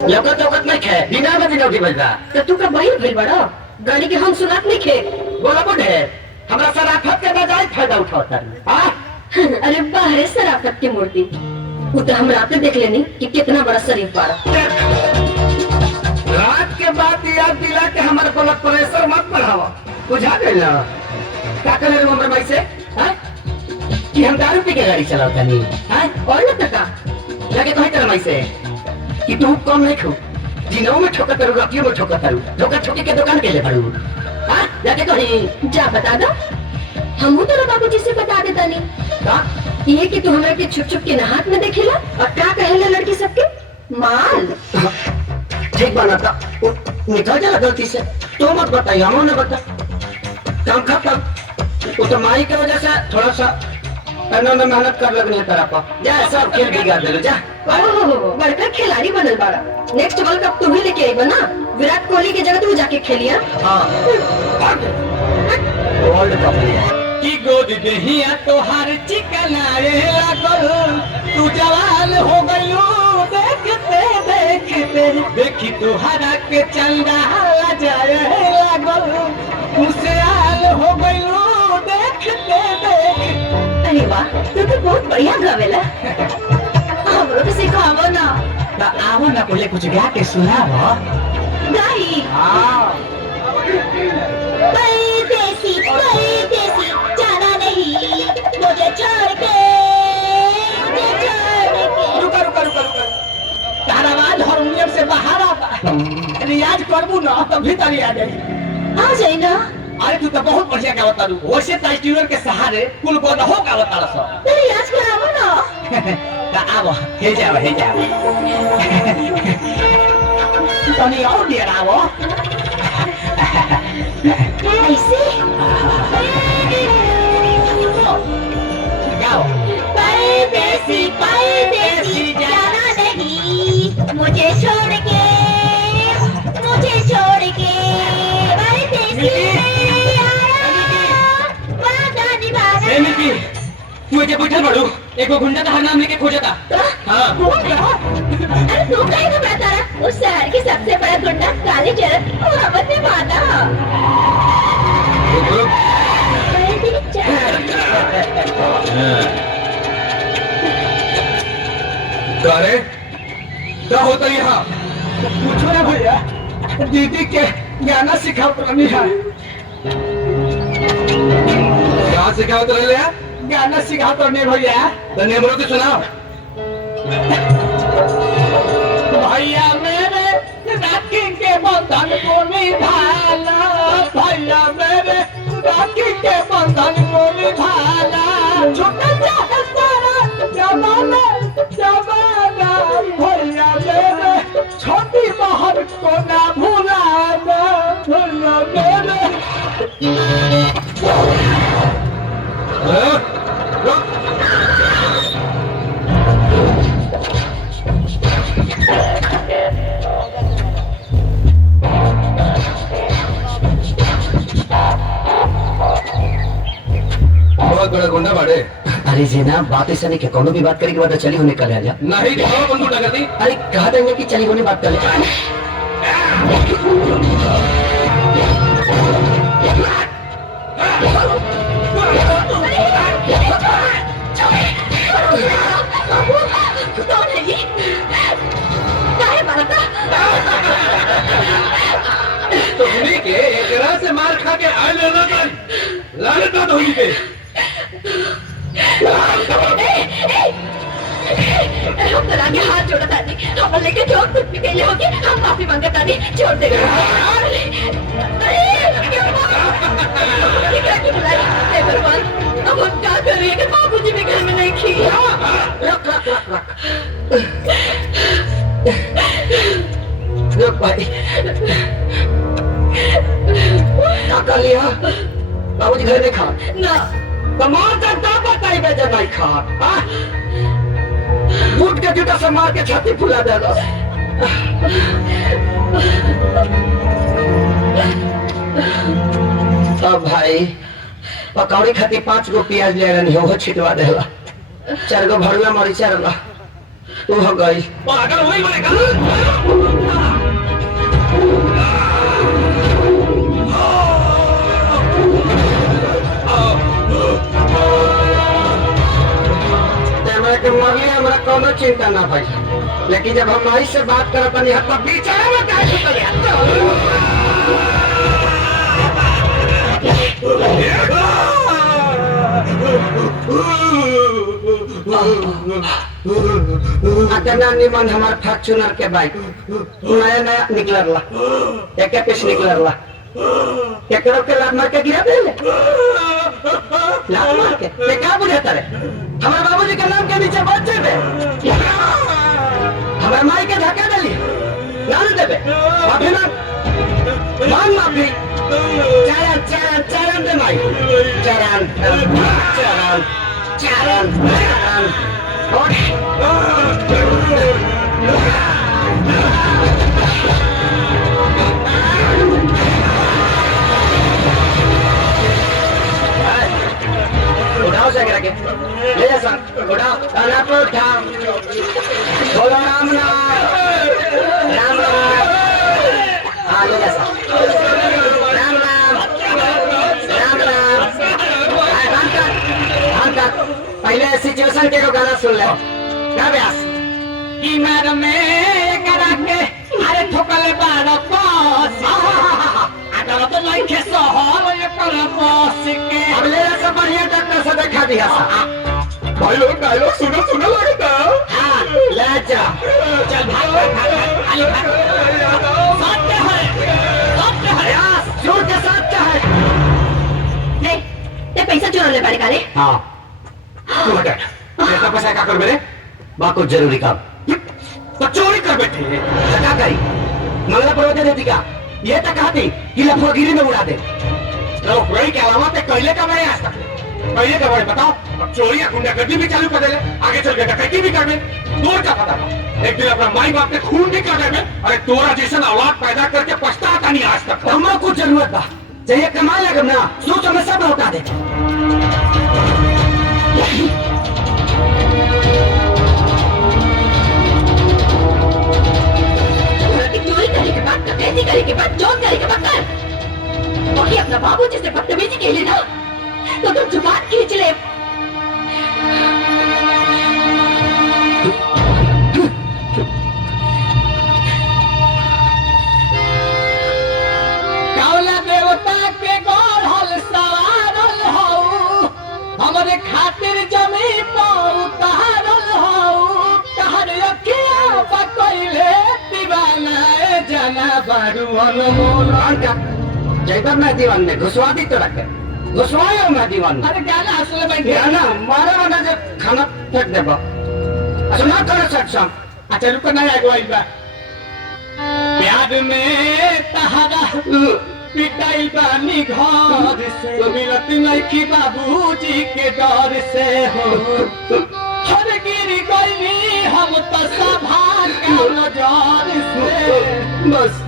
लौकत लौकत नहीं खे बिना में बिना उठी बजा तो तू का बहिर भइल बड़ा गाड़ी के हम सुनात नहीं खे बोला बोल है हमरा शराफत के बजाय फायदा उठाता हां अरे बाहरे शराफत की मूर्ति वो तो हम रात देख लेनी कि कितना बड़ा शरीफ बाड़ा। रात के बाद याद दिला के हमारे ब्लड प्रेशर मत बढ़ावा बुझा गइल ना का करे रे हमर भाई से हां कि हम दारू पी के गाड़ी चलाता नहीं हां और न तका लगे तो है तेरे भाई से कि तू कम नहीं खो दिनों में ठोका करू रातियों में ठोका करू धोखा ठोकी के दुकान के ले पड़ू हां लगे तो ही जा बता दो हमू तो बाबूजी से बता देता नहीं का ये कि तू हमरा के छुप छुप के नहात में देखेला और क्या कहेला लड़की सबके माल ठीक बना था निकल जा गलती से तो मत बताइए हम ने बता काम खत्म वो तो माई की वजह से थोड़ा सा इन्होंने मेहनत कर लगने तरह पर जा सब खेल बिगाड़ दे जा ओहो बड़का खिलाड़ी बनल बाड़ा नेक्स्ट वर्ल्ड कप तू ही लेके आई बना विराट कोहली की जगह तू जाके खेलिया हां वर्ल्ड कप की गोद देहिया तोहार चिकनाए लागल तू जवान हो गइलो देखते देखते देखी तोहरा के चंदा जाए लागल खुशहाल हो गइलो देखते देखते। अरे वाह तू तो बहुत बढ़िया गावेला हमरो तो सिखावो ना तो आवो ना पहले कुछ गा के सुनावो गाई हां परदेसी जाना नहीं मुझे छोड़ के रुका रुका रुका रुका तारा आवाज हारमोनियम से बाहर आता रियाज करबू ना तो भीतर आ जाई आ जाई ना अरे तू तो बहुत बढ़िया गावता रू वैसे तो स्टीरियो के सहारे कुल गोदा हो गावता रस तेरी आज करावो ना ता आवो हे जाओ तनी और देर आवो ऐसे गाओ परदेसी जाना नहीं मुझे छोड़ के परदेसी वादा निभाना। ए मिकी तू जे बैठल बड़ू एगो गुंडा का नाम लेके खोजता हां अरे तू काहे घबराता रहा उस शहर के सबसे बड़ा गुंडा काली चरण मोहम्मद ने मारा अरे क्या होता यहाँ पूछो ना भैया दीदी के गाना सिखाओ तो नहीं है कहाँ से क्या होता है गाना सिखाओ तो नहीं भैया तो नेमरो की सुना भैया मेरे राखी के बंधन को निभाना भैया मेरे राखी के बंधन को निभाना छूटा चाहे सारा जमाना भैया मेरे छोटी बहन को ना भुलाना भैया मेरे बहुत बड़ा गुंडा बाड़े अरे जेना बात ऐसा नहीं कि कोनो भी बात करे के बाद चली होने कर जा नहीं तो कौन गुंडा करती अरे कहा देंगे कि चली होने बात कर ले तो उन्हीं के एकरा से मार खा के आए लेना कर लानत मत होगी पे हम तो आगे हाथ जोड़ा था हम लेके जो कुछ भी कहले होगी हम माफी मांगता नहीं छोड़ दे भगवान अब हम क्या करें कि बाबूजी भी घर में नहीं खी रुक भाई क्या कर लिया बाबूजी घर में खा ना कमाल करता बताई बे जब नहीं खा बूट के जूता से मार के छाती फुला दे दो अब भाई पकौड़ी खाती 5 गो प्याज ले रही हो छिटवा देला 4 गो भरुआ मरीचा रहा वो हो गई पागल हुई बोलेगा हमरा के मरली हमरा कोनो चिंता ना भाई, लेकिन जब हम माई से बात करत नहीं हत बीचारा में काहे सुतल अतना निमन हमार फॉर्च्यूनर के बाइक नया नया निकलरला एक पीस निकलरला केकरो के लात मार के गिरा देले लात मार के ते का बुझाता रे हमारे बाबूजी के नाम के नीचे बच जेबे हमारे माई के धक्का देली ना देबे माफी मांग माफी चरण चरण चरण दे माई चरण चरण चरण चरण उठाओ से करके ले जा सन उठाओ ताना पे उठाओ बोलो राम नाम राम नाम हाँ ले जा सन राम नाम राम नाम हाँ कर पहले सिचुएशन के को गाना सुन ले क्या ब्यास की मैडम में करा के अरे ठोकले बारो पास अगर तो नहीं खेसो हो ये पर पास के अब ले जा सब बढ़िया डॉक्टर से दिखा दिया सा भाई लोग डायलॉग सुनो सुनो लगता हाँ ले जा चल भाग खाली भाग सत्य है ब्यास जोर के साथ चाहे नहीं ते पैसा चुरा ले बारे काले हाँ तू हट ऐसा पैसा क्या कर मेरे बाको जरूरी काम तो चोरी कर बैठे क्या करी मंगला परोते देती क्या ये तक कहती कि लफड़गिरी में उड़ा दे नौकरी के अलावा ते कहले का मैं आज तक पहले का भाई बताओ अब चोरी या गुंडागर्दी भी चालू कर दे आगे चल के डकैती भी कर दे तोर क्या पता था एक दिन अपना माई बाप ने खून भी कर दे अरे तोरा जैसा औलाद पैदा करके पछताता नहीं आज तक हमें कुछ जरूरत था चाहिए कमा लगे ना सोच हमें सब लौटा दे चोरी करने के बाद डकैती करने के बाद चोर करने के बाद कर बाकी अपना बाबू जैसे बदतमीजी के लिए ना तो तुम जुबान खींच ले कावला देवता के गढ़ल सवारल हऊ हमरे खातिर जमी पाऊ तहारल हऊ कहर अखिया बकैले दीवाना जाना बारू अनमोल जयपर मैं दीवान में घुसवा दी तो रखे घुसवायो मैं दीवान में अरे क्या ना असले भाई क्या ना मारा वाला जो खाना फेंक दे सुना करो सक्षम अच्छा रुको ना आगो आई बा प्यार में तहारा पिटाई बानी घर से मिलत नहीं की बाबूजी के डर से हो हर गिरी गई हम तो सभा का नजर से बस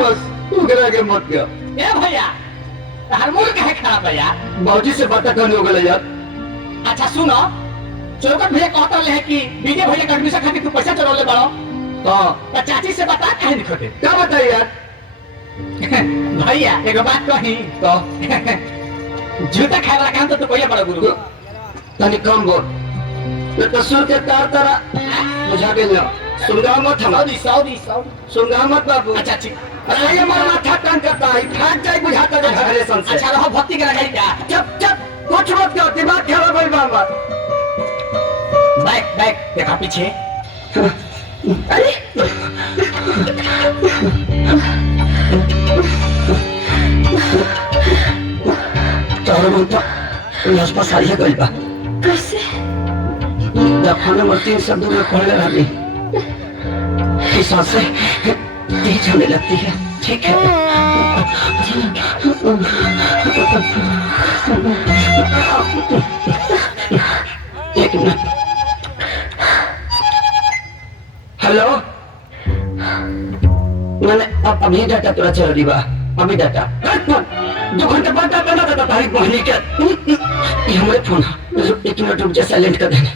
बस तू गिरा के मत गया ए भैया तहार मूड काहे खराब है यार बाबूजी से बात करने हो गया यार अच्छा सुनो चौकट भैया कहता है कि विजय भैया का एडमिशन खातिर तू पैसा चढ़ौले बड़ो तो चाची से बता काहे नहीं खोटे क्या बताइए यार भैया एगो बात कही तो जूता खाए वाला काम तो तू कोई बड़ा गुरु तनी कम बोल ये तस्वीर के तार तारा बुझा गए ना सुनगा मत हम सऊदी सुनगा मत बाबू अच्छा ठीक अरे ये मार माथा कान करता है फाट जाए बुझाता है झगड़े संग अच्छा रहो भक्ति के लगाई क्या चुप चुप कुछ मत करो दिमाग खराब होई बाबा बैक देखा पीछे अरे चारों मंत्र यहां पर सारी है गलबा कैसे दफा नंबर 3 शब्दों में पढ़ रही की सांसें तेज होने लगती है ठीक है एक मिनट हेलो मैंने अब अभी डाटा तुरा चल रही बा अभी डाटा 2 घंटे बाद बना देता तारीख बहनी के। ये हमारे फोन है, 1 मिनट रुक जा, साइलेंट कर देने।